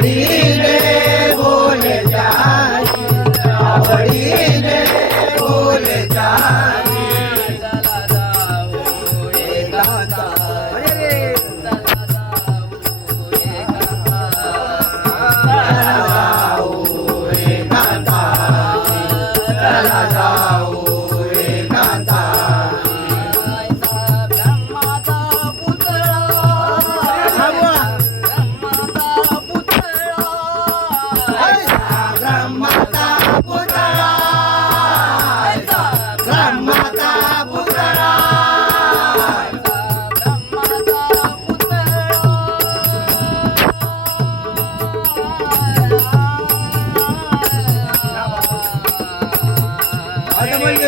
आवडीने बोले ಸಾಮಾನ್ಯ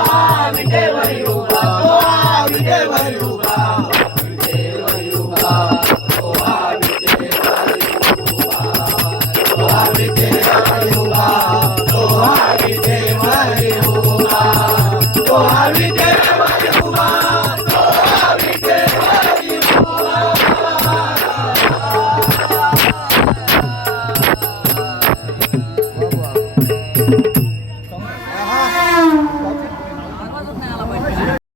Bye.